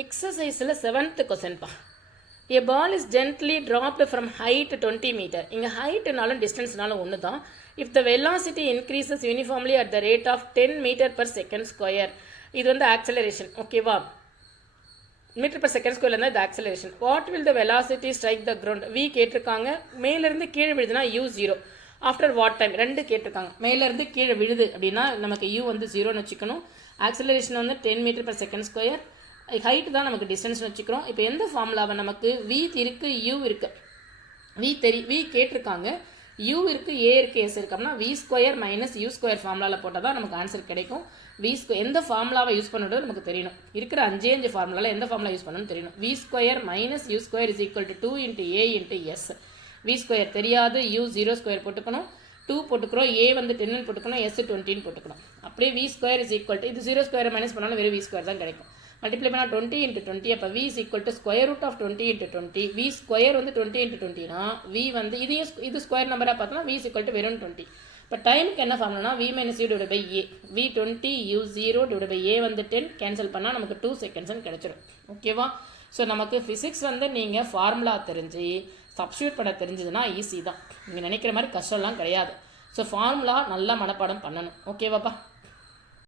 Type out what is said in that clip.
எக்ஸசைஸில் 7th கொஸ்டின்ப்பா. A ball is gently dropped from height 20 meter. இங்கே ஹைட்டுனாலும் டிஸ்டன்ஸ்னாலும் ஒன்று தான். If the velocity increases uniformly at the rate of 10 meter per second square, இது வந்து acceleration. ஓகேவா, metre per second ஸ்கொயரில் இருந்தால் இது acceleration. What will the velocity strike the ground? V கேட்டிருக்காங்க. மேலேருந்து கீழே விழுதுன்னா u0. After what time? 2 கேட்டிருக்காங்க. மேலேருந்து கீழே விழுது அப்படின்னா நமக்கு u வந்து 0ன்னு வச்சுக்கணும். ஆக்சலரேஷன் வந்து 10 metre per second square. Height தான் நமக்கு டிஸ்டன்ஸ்னு வச்சுக்கிறோம். இப்போ எந்த ஃபார்முலாவை நமக்கு v இருக்குது u இருக்குது v கேட்டிருக்காங்க, u இருக்குது a இருக்குது s இருக்குது அப்படின்னா v² மைனஸ் u² ஃபார்முலாவில் போட்டால் தான் நமக்கு ஆன்சர் கிடைக்கும். v² எந்த ஃபார்முலாவை யூஸ் பண்ணுறது நமக்கு தெரியணும். இருக்கிற 5 ஃபார்முலாவில் எந்த ஃபார்முலா யூஸ் பண்ணணும்னு தெரியணும். v² minus u² is equal to 2 into a into s. v² தெரியாது, u0² போட்டுக்கணும், 2 போட்டுக்கிறோம், a வந்து 10ன்னு போட்டுக்கணும், s 20ன்னு போட்டுக்கணும். அப்படியே v² இஸ் ஈக்குவல் டு இது 0² மைனஸ் பண்ணாலும் வெறும் v² தான் கிடைக்கும். மல்டிப்ளை பண்ணால் 20 இன்ட்டு 20. அப்போ v is equal to square root of 20 into 20. v² வந்து 20 இன்ட்டு 20னா v வந்து இது ஸ்கொயர் நம்பராக பார்த்தோம்னா v இஸ் ஈக்குவல் டு வெறும் 20. இப்போ டைமுக்கு என்ன ஃபார்முலானா v minus u divide by a. v 20 u0 divide by a வந்து 10 கேன்சல் பண்ணால் நமக்கு 2 செகண்ட்ஸ்ன்னு கிடச்சிடும். ஓகேவா? ஸோ நமக்கு ஃபிசிக்ஸ் வந்து நீங்கள் ஃபார்முலா தெரிஞ்சு சப்ஸ்டியூட் பண்ண தெரிஞ்சதுன்னா ஈஸி தான். நீங்கள் நினைக்கிற மாதிரி கஷ்டம்லாம் கிடையாது. ஸோ ஃபார்முலா நல்லா மனப்பாடம் பண்ணணும். ஓகேவாப்பா?